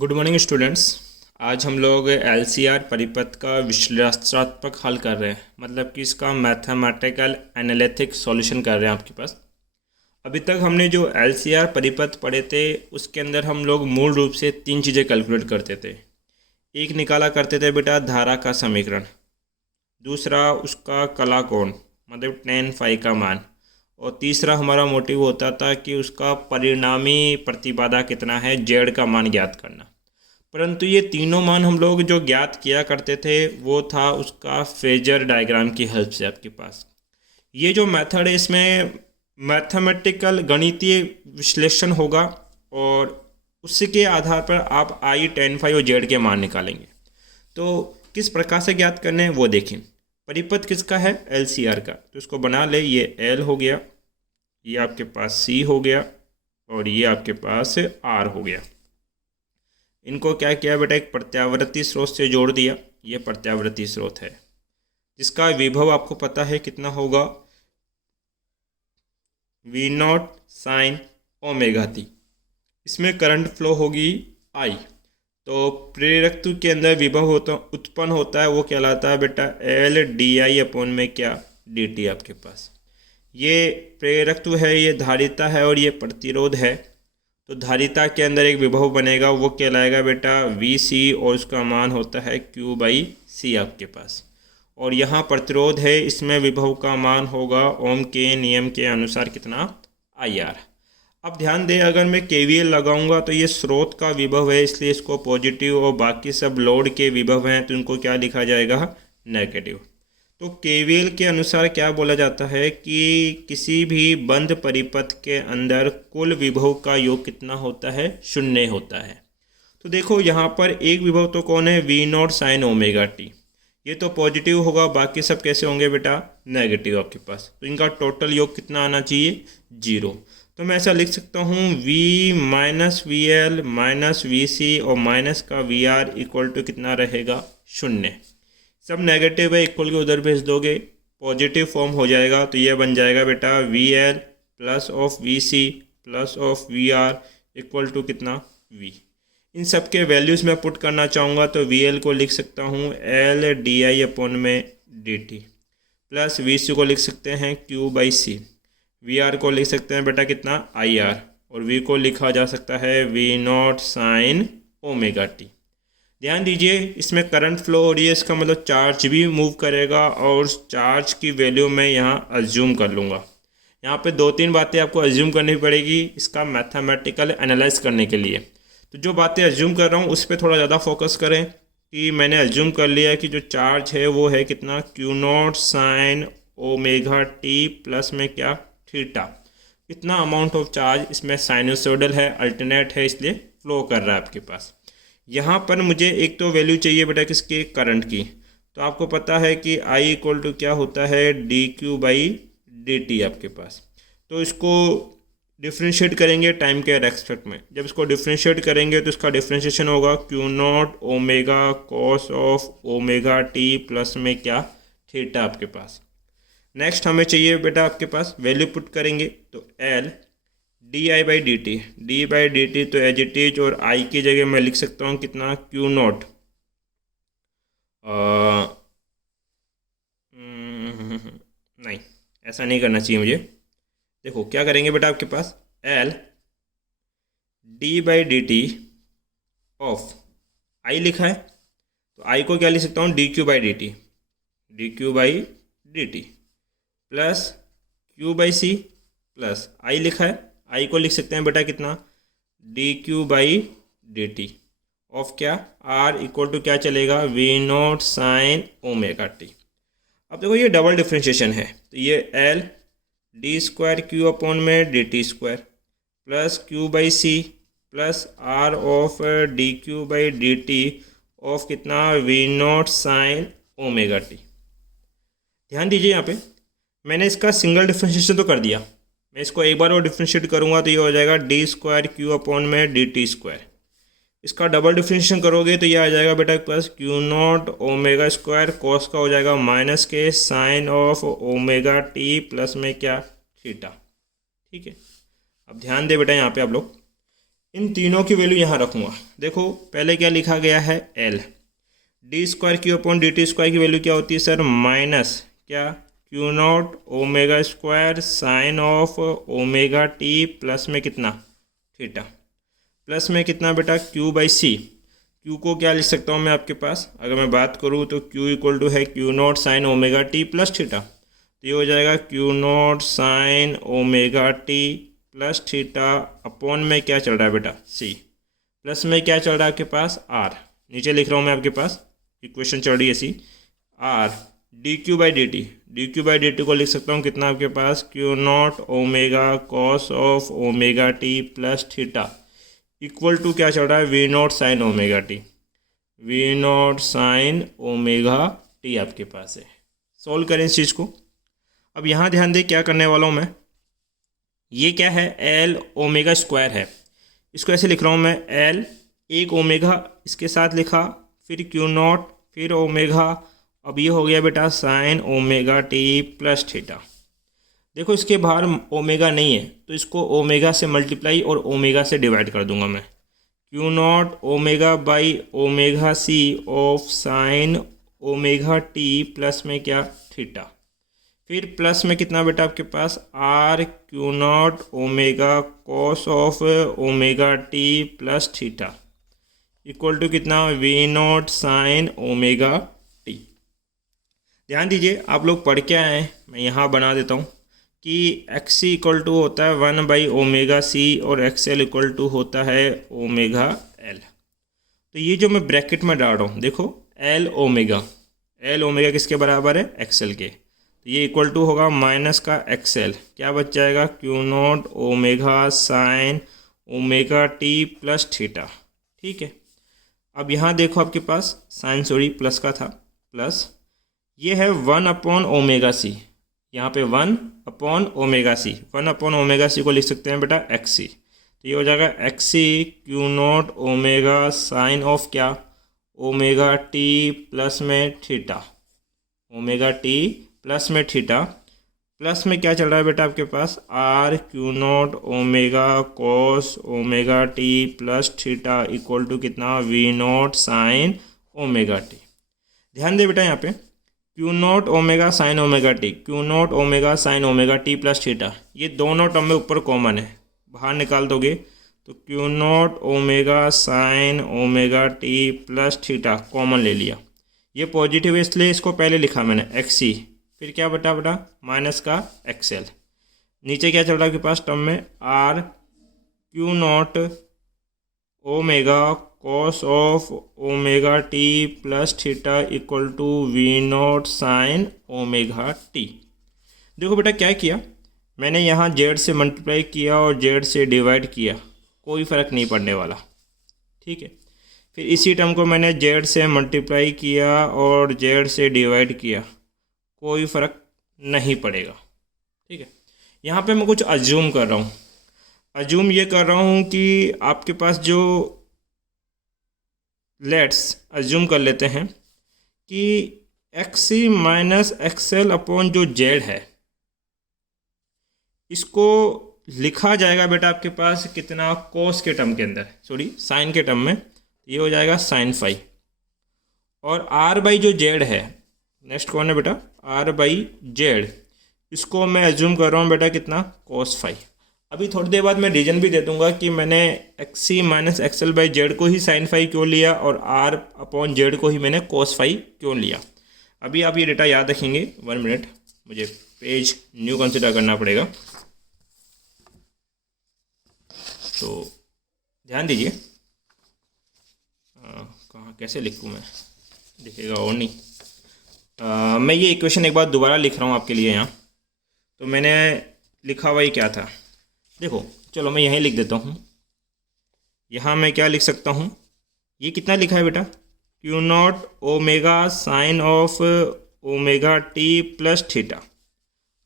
Good morning students. आज हम लोग एलसीआर परिपथ का विश्लेषणात्मक हल कर रहे हैं, मतलब कि इसका मैथमेटिकल एनालिटिक सॉल्यूशन कर रहे हैं आपके पास। अभी तक हमने जो एलसीआर परिपथ पढ़े थे उसके अंदर हम लोग मूल रूप से तीन चीज़ें कैलकुलेट करते थे। एक निकाला करते थे बेटा धारा का समीकरण, दूसरा उसका कला कोण मतलब tan फाई का मान, और तीसरा हमारा मोटिव होता था कि उसका परिणामी प्रतिबाधा कितना है, जेड का मान ज्ञात करना। परंतु ये तीनों मान हम लोग जो ज्ञात किया करते थे वो था उसका फेजर डायग्राम की हेल्प से। आपके पास ये जो मेथड है इसमें मैथमेटिकल गणितीय विश्लेषण होगा और उसी के आधार पर आप आई tan फाई और जेड के मान निकालेंगे। तो किस प्रकार से ज्ञात करने हैं वो देखें। परिपथ किसका है? एलसीआर का। तो इसको बना ले, ये एल हो गया, ये आपके पास सी हो गया और ये आपके पास आर हो गया। इनको क्या किया बेटा, एक प्रत्यावर्ती स्रोत से जोड़ दिया। ये प्रत्यावर्ती स्रोत है जिसका विभव आपको पता है कितना होगा, V0 साइन ओमेगा टी। इसमें करंट फ्लो होगी I। तो प्रेरकत्व के अंदर विभव उत्पन्न होता है वो कहलाता है बेटा L DI अपॉन में क्या DT। आपके पास ये प्रेरकत्व है, ये धारिता है और ये प्रतिरोध है। तो धारिता के अंदर एक विभव बनेगा वो कहलाएगा बेटा VC और उसका मान होता है Q/C आपके पास। और यहाँ प्रतिरोध है, इसमें विभव का मान होगा ओम के नियम के अनुसार कितना, IR। अब ध्यान दें, अगर मैं KVL लगाऊंगा तो ये स्रोत का विभव है इसलिए इसको पॉजिटिव, और बाकी सब लोड के विभव हैं तो इनको क्या लिखा जाएगा, नेगेटिव। तो केवीएल के अनुसार क्या बोला जाता है कि किसी भी बंद परिपथ के अंदर कुल विभव का योग कितना होता है, शून्य होता है। तो देखो यहाँ पर एक विभव तो कौन है, V0 साइन ओमेगा टी। ये तो पॉजिटिव होगा, बाकी सब कैसे होंगे बेटा, नेगेटिव आपके पास। तो इनका टोटल योग कितना आना चाहिए, 0। तो मैं ऐसा लिख सकता हूँ V minus VL minus VC और माइनस का VR इक्वल टू कितना रहेगा, 0। सब नेगेटिव है, इक्वल के उधर भेज दोगे पॉजिटिव फॉर्म हो जाएगा। तो ये बन जाएगा बेटा VL plus of VC plus of VR equal to कितना, V। इन सब के वैल्यूज़ मैं पुट करना चाहूँगा तो VL को लिख सकता हूँ L DI अपॉन में DT प्लस VC को लिख सकते हैं Q/C, VR को लिख सकते हैं बेटा कितना, IR, और V को लिखा जा सकता है V0 साइन ओमेगा टी। ध्यान दीजिए इसमें करंट फ्लो हो रही है, इसका मतलब चार्ज भी मूव करेगा और चार्ज की वैल्यू मैं यहाँ अज्यूम कर लूँगा। यहाँ पे 2-3 बातें आपको अज्यूम करनी पड़ेगी इसका मैथमेटिकल एनालाइज करने के लिए। तो जो बातें अज्यूम कर रहा हूँ उस पर थोड़ा ज़्यादा फोकस करें कि मैंने अज्यूम कर लिया कि जो चार्ज है वो है कितना, Q0 sign omega T plus में क्या, थीटा। इतना अमाउंट ऑफ चार्ज इसमें साइनोसोडल है, अल्टरनेट है, इसलिए फ्लो कर रहा है आपके पास। यहाँ पर मुझे एक तो वैल्यू चाहिए बेटा किसकी, करंट की। तो आपको पता है कि I इक्वल टू क्या होता है, dQ/dt आपके पास। तो इसको डिफ्रेंशिएट करेंगे टाइम के रेस्पेक्ट में। जब इसको डिफ्रेंशिएट करेंगे तो इसका डिफ्रेंशिएशन होगा Q0 omega cos of omega T plus में क्या, थीटा आपके पास। नेक्स्ट हमें चाहिए बेटा आपके पास वैल्यू पुट करेंगे तो L DI/dt, D/dt तो एज इट इज, और I की जगह मैं लिख सकता हूँ कितना, Q0 नहीं, ऐसा नहीं करना चाहिए मुझे। देखो क्या करेंगे बेटा, आपके पास L D/dt ऑफ I लिखा है तो I को क्या लिख सकता हूँ, dQ/dt plus Q/C plus I लिखा है, I को लिख सकते हैं बेटा कितना, dQ/dt ऑफ क्या, R इक्वल टू क्या चलेगा, V0 साइन ओमेगा टी। अब देखो ये डबल डिफ्रेंशिएशन है तो ये L d² Q अपॉन में dt² plus Q/C plus R of dQ/dt of कितना, V0 साइन ओमेगा टी। ध्यान दीजिए यहाँ पे मैंने इसका सिंगल डिफ्रेंशिएशन तो कर दिया, मैं इसको एक बार और डिफ्रेंशिएट करूँगा तो ये हो जाएगा d² Q अपॉन में dt²। इसका डबल डिफ्रेंशिएशन करोगे तो ये आ जाएगा बेटा के पास Q0 ओमेगा स्क्वायर कॉस का हो जाएगा माइनस के sine of omega T plus में क्या, थीटा। ठीक है, अब ध्यान दे बेटा यहाँ पे आप लोग, इन तीनों की वैल्यू यहाँ रखूँगा। देखो पहले क्या लिखा गया है, L D square Q upon D T square की वैल्यू क्या होती है सर, माइनस क्या, Q naught omega square sine of omega T plus में कितना थीटा, प्लस में कितना बेटा क्यू बाई सी। क्यू को क्या लिख सकता हूँ मैं आपके पास, अगर मैं बात करूँ तो क्यू इक्वल टू है Q naught sine omega T plus theta, तो ये हो जाएगा Q naught sine omega T plus theta upon में क्या चल रहा है बेटा सी, प्लस में क्या चल रहा है आपके पास आर, नीचे लिख रहा हूँ मैं आपके पास इक्वेशन चल रही है C, R D Q by D T, D Q by D T को लिख सकता हूँ कितना आपके पास Q naught omega cos of omega T plus theta equal to क्या चल रहा है V naught sine omega T, V naught sine omega T आपके पास है। सॉल्व करें इस चीज़ को। अब यहाँ ध्यान दें क्या करने वाला हूँ मैं, ये क्या है एल ओमेगा स्क्वायर है, इसको ऐसे लिख रहा हूँ मैं एल एक ओमेगा इसके साथ लिखा, फिर क्यू नॉट फिर ओमेगा, अब ये हो गया बेटा sign omega T plus theta. देखो इसके बाहर ओमेगा नहीं है तो इसको ओमेगा से मल्टीप्लाई और ओमेगा से डिवाइड कर दूंगा मैं, Q naught omega by omega C of sine omega T plus में क्या थीटा, फिर प्लस में कितना बेटा आपके पास R Q naught omega cos of omega T plus theta equal to कितना V naught sine omega T. ध्यान दीजिए आप लोग पढ़ के आए हैं, मैं यहाँ बना देता हूँ कि एक्स सी इक्वल टू होता है 1 बाई ओमेगा सी और एक्स एल इक्वल टू होता है ओमेगा एल। तो ये जो मैं ब्रैकेट में डाल रहा हूँ देखो एल ओमेगा किसके बराबर है एक्स एल के, तो ये इक्वल टू होगा माइनस का एक्स एल, क्या बच जाएगा Q naught omega sine omega T plus theta. ठीक है, अब यहाँ देखो आपके पास साइन सॉरी प्लस का था, प्लस ये है 1 अपॉन ओमेगा सी, यहाँ पे 1 upon omega C, 1 upon omega C को लिख सकते हैं बेटा एक्स सी, तो ये हो जाएगा X C Q naught omega sine of क्या ओमेगा टी प्लस में थीटा, ओमेगा टी प्लस में थीटा, प्लस में क्या चल रहा है बेटा आपके पास R Q naught omega cos omega T plus theta equal to कितना V naught sine omega T. ध्यान दे बेटा यहाँ पे Q naught omega sine omega T, Q naught omega sine omega T plus theta, ये दोनों टर्म में ऊपर कॉमन है, बाहर निकाल दोगे तो Q naught omega sine omega T plus theta common ले लिया, ये पॉजिटिव है इसलिए इसको पहले लिखा मैंने एक्स सी, फिर क्या बटा बेटा माइनस का एक्स एल, नीचे क्या चल रहा है आपके पास टर्म में R Q naught omega cos of omega T plus theta equal to V naught sine omega T. देखो बेटा क्या किया मैंने यहाँ जेड से मल्टीप्लाई किया और जेड से डिवाइड किया, कोई फ़र्क नहीं पड़ने वाला। ठीक है, फिर इसी टर्म को मैंने जेड से मल्टीप्लाई किया और जेड से डिवाइड किया, कोई फ़र्क नहीं पड़ेगा। ठीक है, यहाँ पे मैं कुछ अज्यूम कर रहा हूँ, अज्यूम ये कर रहा हूँ कि आपके पास जो लेट्स अज्यूम कर लेते हैं कि x C minus X L upon जो जेड है इसको लिखा जाएगा बेटा आपके पास कितना कोस के टर्म के अंदर, सॉरी साइन के टर्म में, ये हो जाएगा साइन फाई, और आर बाई जो जेड है नेक्स्ट कौन है बेटा आर बाई जेड, इसको मैं एज्यूम कर रहा हूँ बेटा कितना कोस फाई। अभी थोड़ी देर बाद मैं रीजन भी दे दूंगा कि मैंने X C minus X L by Z को ही साइन फाई क्यों लिया और आर अपॉन जेड को ही मैंने कोस फाई क्यों लिया। अभी आप ये डेटा याद रखेंगे, 1 मिनट मुझे पेज न्यू कंसिडर करना पड़ेगा, तो ध्यान दीजिए कहाँ कैसे लिखूँ मैं, दिखेगा और नहीं। मैं ये इक्वेशन एक बार दोबारा लिख रहा हूँ आपके लिए यहाँ, तो मैंने लिखा हुआ ही क्या था देखो, चलो मैं यहीं लिख देता हूँ, यहाँ मैं क्या लिख सकता हूँ, ये कितना लिखा है बेटा Q naught omega sine of omega T plus theta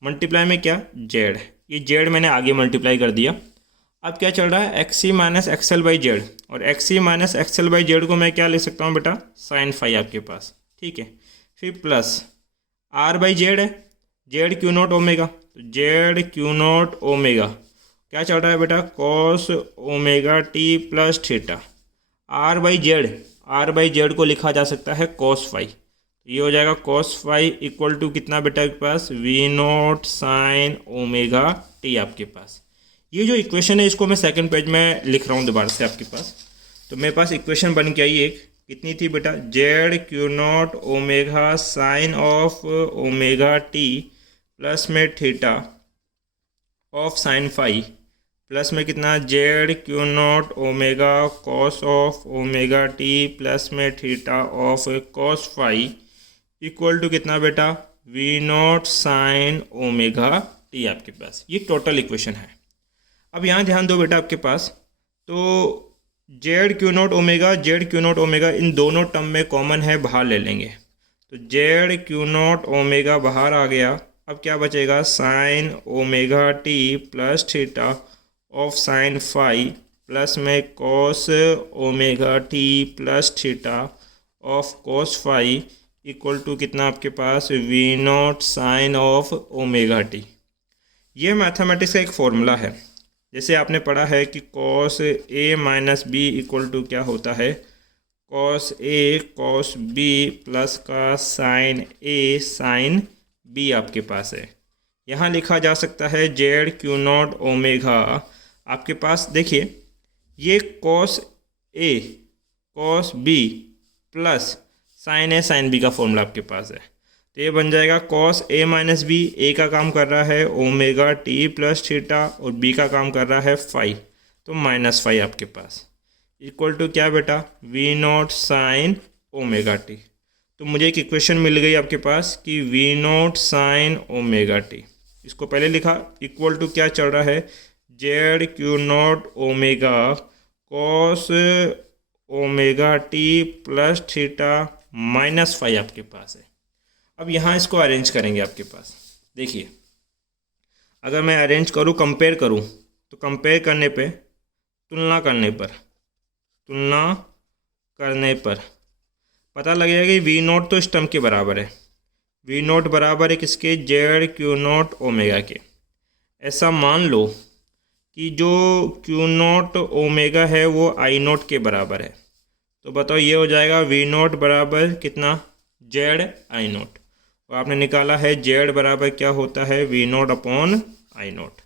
multiply में क्या जेड, ये जेड मैंने आगे मल्टीप्लाई कर दिया। अब क्या चल रहा है X C minus X L by Z, और X C minus X L by Z को मैं क्या लिख सकता हूँ बेटा साइन फाई आपके पास। ठीक है, फिर प्लस आर बाई जेड है, जेड क्यू नॉट ओमेगा, तो जेड क्यू नॉट ओमेगा क्या चल रहा है बेटा, cos omega T plus theta. R by Z को लिखा जा सकता है कॉस फाई। ये हो जाएगा कॉस फाई इक्वल टू कितना बेटा आपके पास, V naught sine omega T आपके पास। ये जो इक्वेशन है इसको मैं सेकंड पेज में लिख रहा हूँ दोबारा से आपके पास। तो मेरे पास इक्वेशन बन के आई एक, कितनी थी बेटा, Z Q naught omega sine of omega T plus में theta of sine phi plus में कितना, Z Q naught omega cos of omega T plus में theta of cos phi equal to कितना बेटा, V naught sine omega T आपके पास। ये total equation है। अब यहाँ ध्यान दो बेटा आपके पास, तो जेड क्यू नॉट ओमेगा इन दोनों टर्म में कॉमन है, बाहर ले लेंगे। तो जेड क्यू नॉट ओमेगा बाहर आ गया। अब क्या बचेगा, sine omega T plus theta of sine phi plus में cos omega T plus theta of cos phi equal to कितना आपके पास, V naught sine of omega t. ये मैथमेटिक्स का एक फॉर्मूला है। जैसे आपने पढ़ा है कि cos A minus B equal to क्या होता है, cos A cos B plus का साइन ए साइन बी आपके पास है। यहाँ लिखा जा सकता है जेड क्यू नॉट ओमेगा आपके पास, देखिए ये cos A cos B plus sign A sine B का फॉर्मूला आपके पास है। तो ये बन जाएगा कॉस ए माइनस बी, ए का काम कर रहा है ओमेगा टी प्लस थीटा और बी का काम कर रहा है फाई, तो माइनस फाई आपके पास इक्वल टू क्या बेटा, V naught sine omega T. तो मुझे एक इक्वेशन मिल गई आपके पास कि V naught sine omega T. इसको पहले लिखा इक्वल टू क्या चल रहा है, Z Q naught omega cos omega T plus theta minus phi आपके पास है। अब यहाँ इसको अरेंज करेंगे आपके पास। देखिए अगर मैं अरेंज करूँ, कंपेयर करूँ, तो कंपेयर करने पे, तुलना करने पर पता लगेगा कि वी नॉट तो इस टर्म के बराबर है। वी नॉट बराबर है किसके, जेड क्यू नॉट ओमेगा के। ऐसा मान लो कि जो क्यू नॉट ओमेगा है वो आई नॉट के बराबर है। तो बताओ ये हो जाएगा वी नॉट बराबर कितना, जेड आई नॉट। और आपने निकाला है जेड बराबर क्या होता है, V naught upon I naught.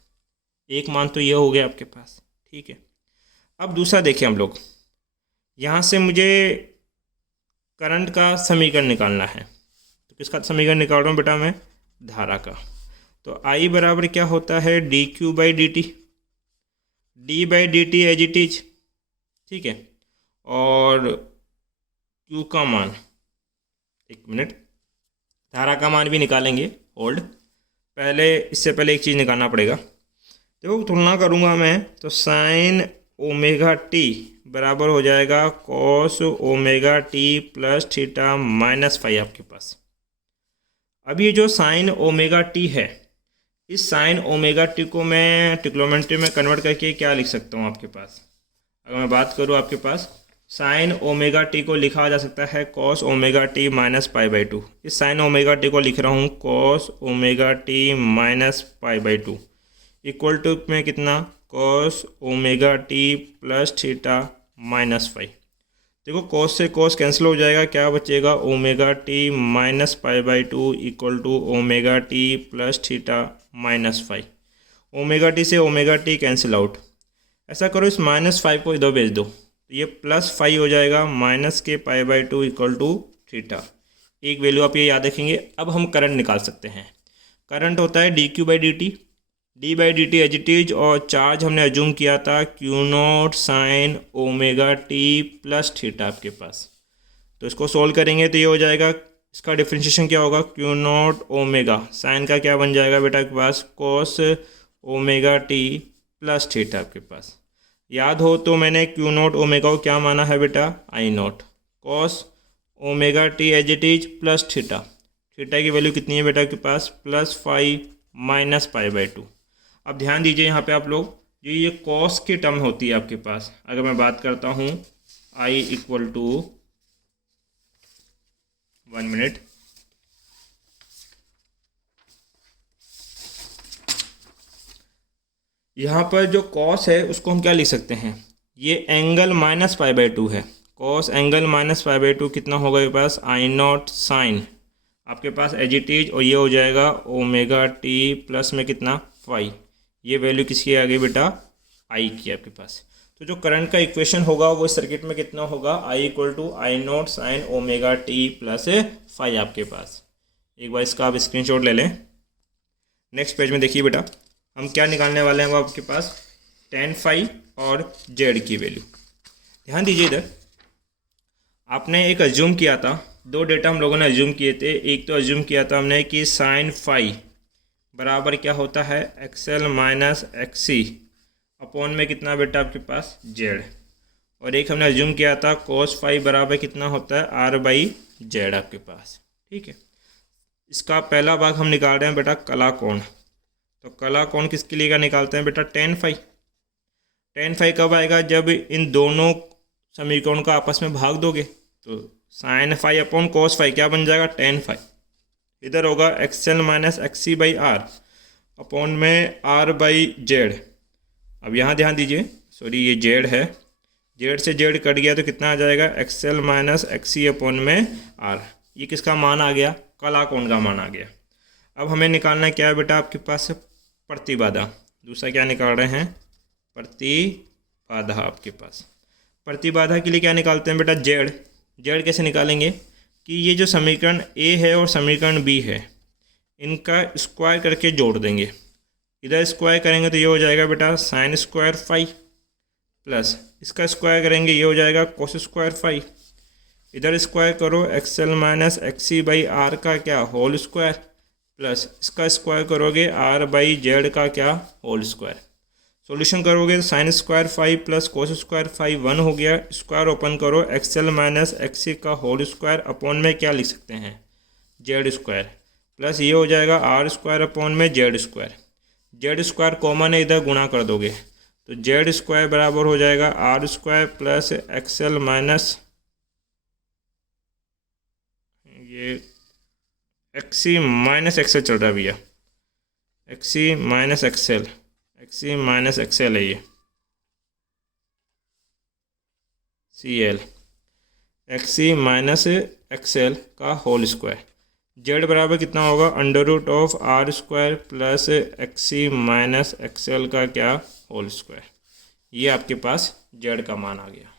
एक मान तो ये हो गया आपके पास, ठीक है। अब दूसरा देखिए हम लोग, यहाँ से मुझे करंट का समीकरण निकालना है। तो किसका समीकरण निकाल रहा हूँ बेटा मैं, धारा का। तो आई बराबर क्या होता है, D Q by D T, D by D T as it is, ठीक है। और क्यू का मान, एक मिनट, धारा का मान भी निकालेंगे, होल्ड। इससे पहले एक चीज़ निकालना पड़ेगा। देखो तुलना करूँगा मैं, तो साइन ओमेगा टी बराबर हो जाएगा cos omega T plus theta minus phi आपके पास। अब ये जो साइन ओमेगा टी है, इस साइन ओमेगा टी को मैं ट्रिग्नोमेट्री में कन्वर्ट करके क्या लिख सकता हूँ आपके पास। अगर मैं बात करूँ आपके पास, साइन ओमेगा टी को लिखा जा सकता है cos omega T minus pi by two. इस साइन ओमेगा टी को लिख रहा हूँ cos omega T minus pi by two equal to में कितना, cos omega T plus theta minus phi. देखो कॉस से कॉस कैंसिल हो जाएगा, क्या बचेगा, omega T minus pi by two equal to omega T plus theta minus phi. Omega T से omega T cancel out. ऐसा करो, इस माइनस फाइव को इधर भेज दो, तो ये प्लस फाइव हो जाएगा, माइनस के pi by two equal to theta. एक वैल्यू आप ये याद रखेंगे। अब हम करंट निकाल सकते हैं। करंट होता है D Q by D T, D by D T as it is, और चार्ज हमने अज्यूम किया था Q naught sine omega T plus theta आपके पास। तो इसको सोल्व करेंगे तो ये हो जाएगा, इसका डिफ्रेंशिएशन क्या होगा, क्यू नॉट ओमेगा साइन का क्या बन जाएगा बेटा आपके पास, cos omega T plus theta आपके पास। याद हो तो मैंने क्यू नॉट ओमेगा को क्या माना है बेटा, I naught, cos omega t as it is plus theta. Theta की वैल्यू कितनी है बेटा आपके पास, plus five minus pi by two. अब ध्यान दीजिए यहाँ पे आप लोग, जो ये कॉस की टर्म होती है आपके पास, अगर मैं बात करता हूँ आई इक्वल टू, 1 मिनट, यहाँ पर जो कॉस है उसको हम क्या लिख सकते हैं, ये एंगल माइनस पाई बाई 2 है। Cos angle minus pi by 2 कितना होगा मेरे पास, आई नॉट साइन आपके पास एज इट इज, और ये हो जाएगा ओमेगा टी प्लस में कितना फाई। ये वैल्यू किसकी आ गई बेटा, आई की आपके पास। तो जो करंट का इक्वेशन होगा वो सर्किट में कितना होगा, I equal to I naught sine omega T plus phi आपके पास। एक बार इसका आप स्क्रीनशॉट ले लें। नेक्स्ट पेज में देखिए बेटा, हम क्या निकालने वाले हैं वो आपके पास tan फाई और जेड की वैल्यू। ध्यान दीजिए इधर, आपने एक अज्यूम किया था, दो डेटा हम लोगों ने अज्यूम किए थे। एक तो अज्यूम किया था हमने कि साइन फाई बराबर क्या होता है, एक्सएल माइनस एक्सी अपॉन में कितना बेटा आपके पास जेड। और एक हमने अज्यूम किया था कोस फाई बराबर कितना होता है, आर बाई जेड आपके पास। ठीक है, इसका पहला भाग हम निकाल रहे हैं बेटा कला कोण। तो कला कोण किसके लिए का निकालते हैं बेटा, tan फाई। tan फाई कब आएगा, जब इन दोनों समीकरणों का आपस में भाग दोगे। तो sine phi upon cos phi क्या बन जाएगा, tan फाई। इधर होगा X L minus X C by R upon में आर बाई जेड। अब यहाँ ध्यान दीजिए, सॉरी ये जेड है, जेड से जेड कट गया तो कितना आ जाएगा, एक्सएल माइनस एक्सी अपॉन में आर। ये किसका मान आ गया, कला कोण का मान आ गया। अब हमें निकालना है क्या है बेटा आपके पास, प्रतिबाधा। दूसरा क्या निकाल रहे हैं, प्रतिबाधा आपके पास। प्रतिबाधा के लिए क्या निकालते हैं बेटा, जेड। जेड कैसे निकालेंगे कि ये जो समीकरण ए है और समीकरण बी है इनका स्क्वायर करके जोड़ देंगे। इधर स्क्वायर करेंगे तो ये हो जाएगा बेटा साइन स्क्वायर फाई, प्लस इसका स्क्वायर करेंगे ये हो जाएगा कोस स्क्वायर फाई। इधर स्क्वायर करो X L minus X C by R का क्या होल स्क्वायर, प्लस इसका स्क्वायर करोगे आर बाई जेड का क्या होल स्क्वायर। सॉल्यूशन करोगे तो sine square phi plus cos square phi 1 हो गया। स्क्वायर ओपन करो एक्सएल माइनस एक्सी का होल स्क्वायर अपॉन में क्या लिख सकते हैं, जेड स्क्वायर, प्लस ये हो जाएगा आर स्क्वायर अपॉन में Z square. Z square common है, इधर गुणा कर दोगे तो जेड स्क्वायर बराबर हो जाएगा R square plus X L minus ये एक्सी माइनस एक्सएल चल रहा है भैया, X C minus X L, X C minus X L है ये C L, X C minus X L का होल स्क्वायर। जेड बराबर कितना होगा, under root of R square plus X C minus X L का क्या होल स्क्वायर। ये आपके पास जेड का मान आ गया।